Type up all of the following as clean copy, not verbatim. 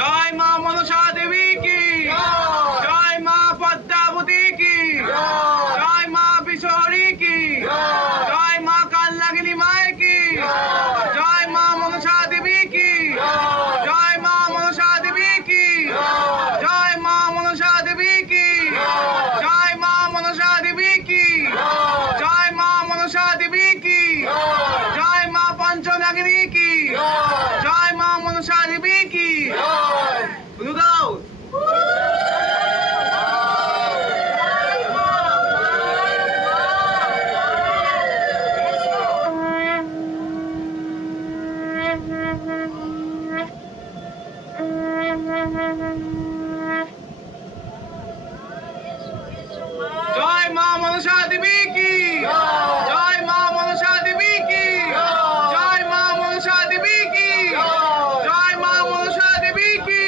जय मां मनसा देवी की, जय मां पद्मावती की, जय मां बिशोरी की, जय मां कालनागिनी माई की, जय मां मनसा देवी की, जय मां मनसा देवी की, जय मां मनसा देवी की, जय मां मनसा देवी की, जय मां मनसा देवी की, जय मां पंचनागिनी की, जय मां मनसा देवी की। जय मां मनसा देवी की, जय मां मनसा देवी की, जय मां मनसा देवी की, जय मां मनसा देवी की,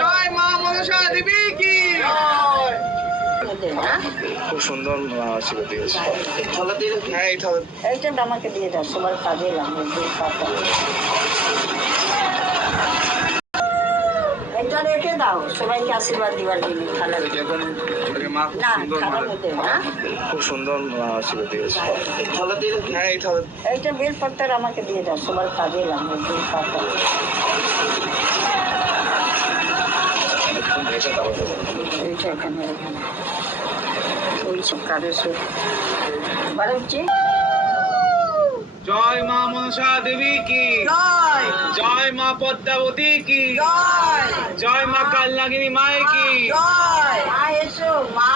जय मां मनसा देवी की। খুব সুন্দর আশীর্বাদ দিয়েছে। হ্যাঁ এই থালা এইটা আমাকে দিয়ে দাও, সবার কাজে লাগবে। এটা রেখে দাও, সবাইকে আশীর্বাদ দিবার জন্য। থালা মা না, সুন্দর থালার মধ্যে না। খুব সুন্দর আশীর্বাদ দিয়েছে। হ্যাঁ এই থালা এইটা বেলপাতার আমাকে দিয়ে দাও, সবার কাজে লাগবে। বেলপাতা এইটা এখানে এখানে ওই সব কাজের সব বারে হচ্ছে। জয় মা মনসা দেবী কি, জয় মা পদ্মাবতী কি, জয় মা কালনাগিনী মাই কি। মা এসো, মা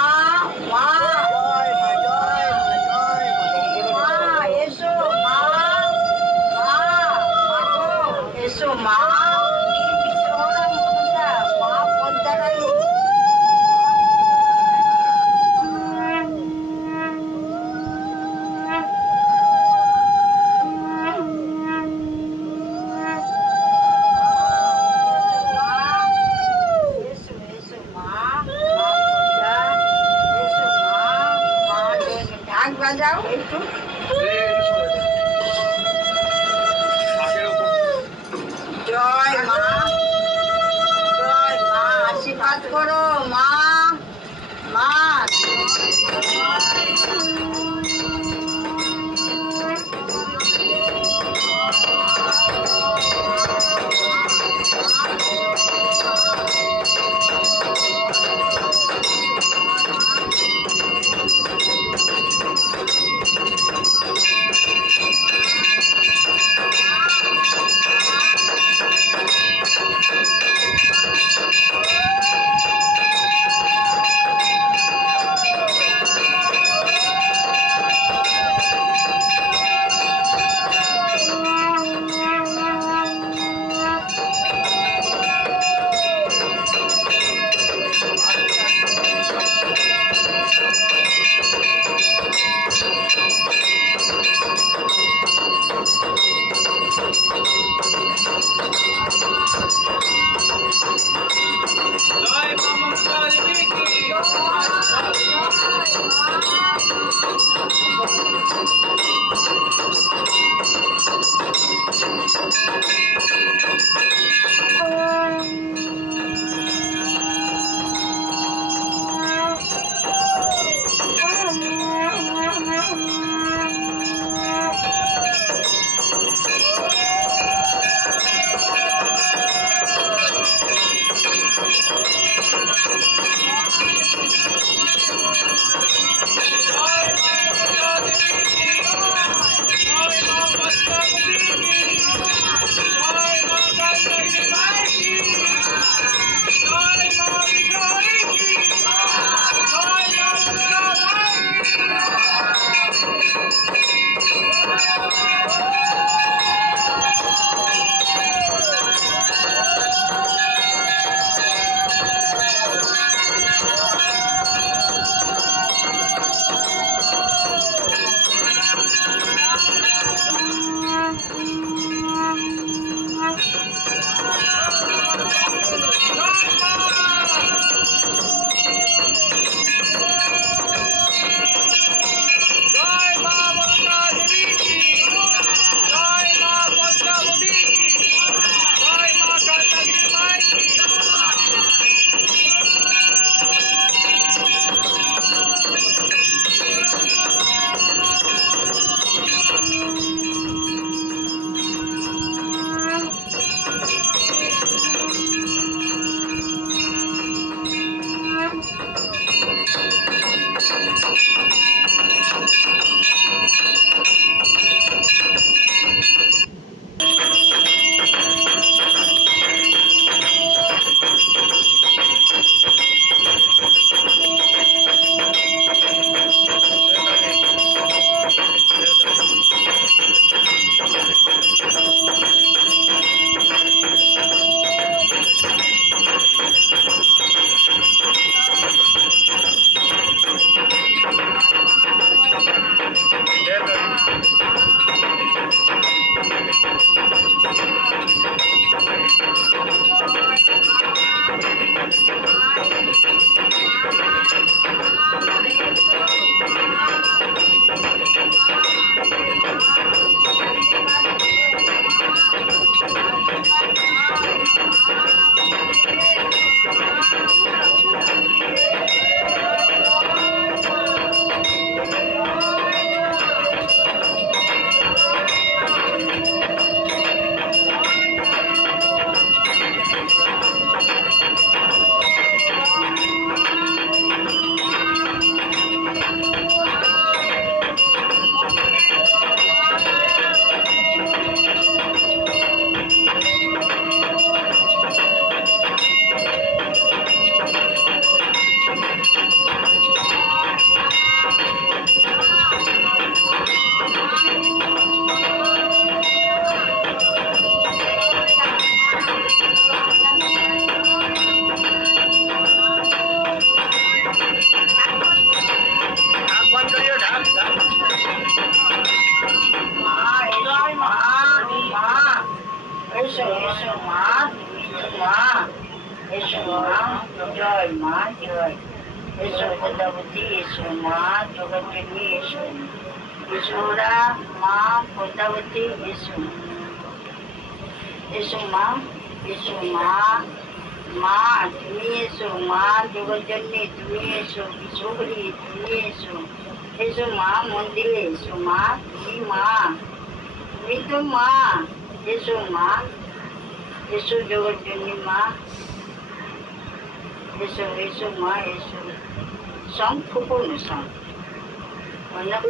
মা মা এসো, মা মা এসো, মা মা পদ্মারানী। এসো এসো মা, মা পদ্মা এসো, মা এসো এসো মা, তুমি তো মা। এসো মা, জয় মা জয়। এসো পদ্মাবতী, এসো মা জগৎজননী, এসো। এসোরা মা পদ্মাবতী, এসো। এসো মা, এসো মা। মা তুমি এসো, মা জগৎজননী তুমি এসো, বিশ্বহরি তুমি এসো। এসো মা মন্দিরে, এসো মা, তুমি মা, তুমি তো মা। এসো মা, এসো জগৎজননী মা, এসো এসো মা এসো। শঙ্খ কোন শঙ্খ? অনেক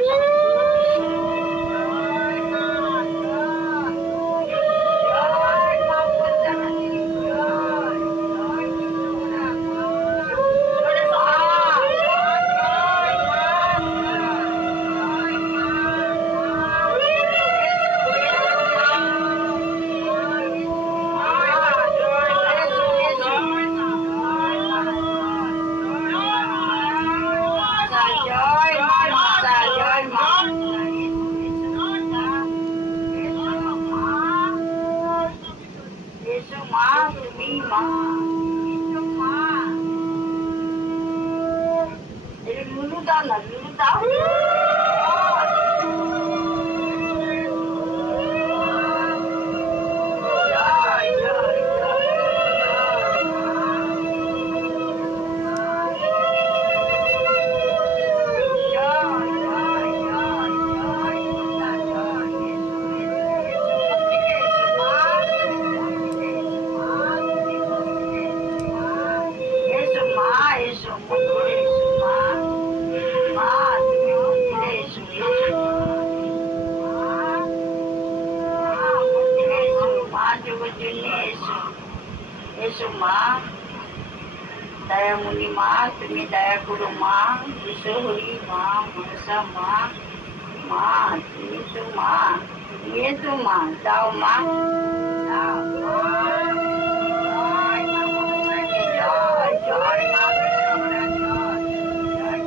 এসো মা, দয়ামণি মা, তুমি দয়া করো মা। বিশ্বহরি মা, মনসা মা, মা তুমি তো মা, তুমি তো মা। দাও মা, দাও মা। জয় জয় মা, জয়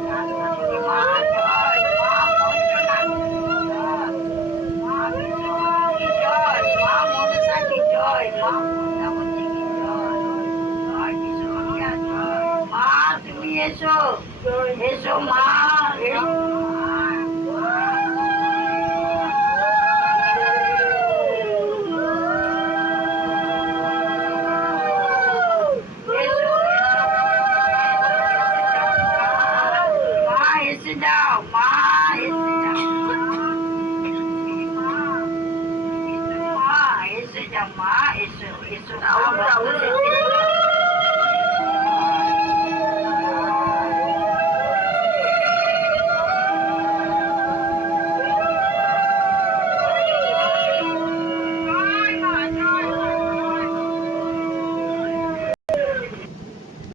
কালী মা, জয় মা পঞ্চনাথ, মা বিশ্বহরি জয়, মা মনসা কি জয়, মা পদ্মাবতী কি জয়, জয় বিশ্বহরিয়া জয়। মা তুমি এসো, এসো মা, এসো যাও মা, এসে যাও মা, এসো এসো।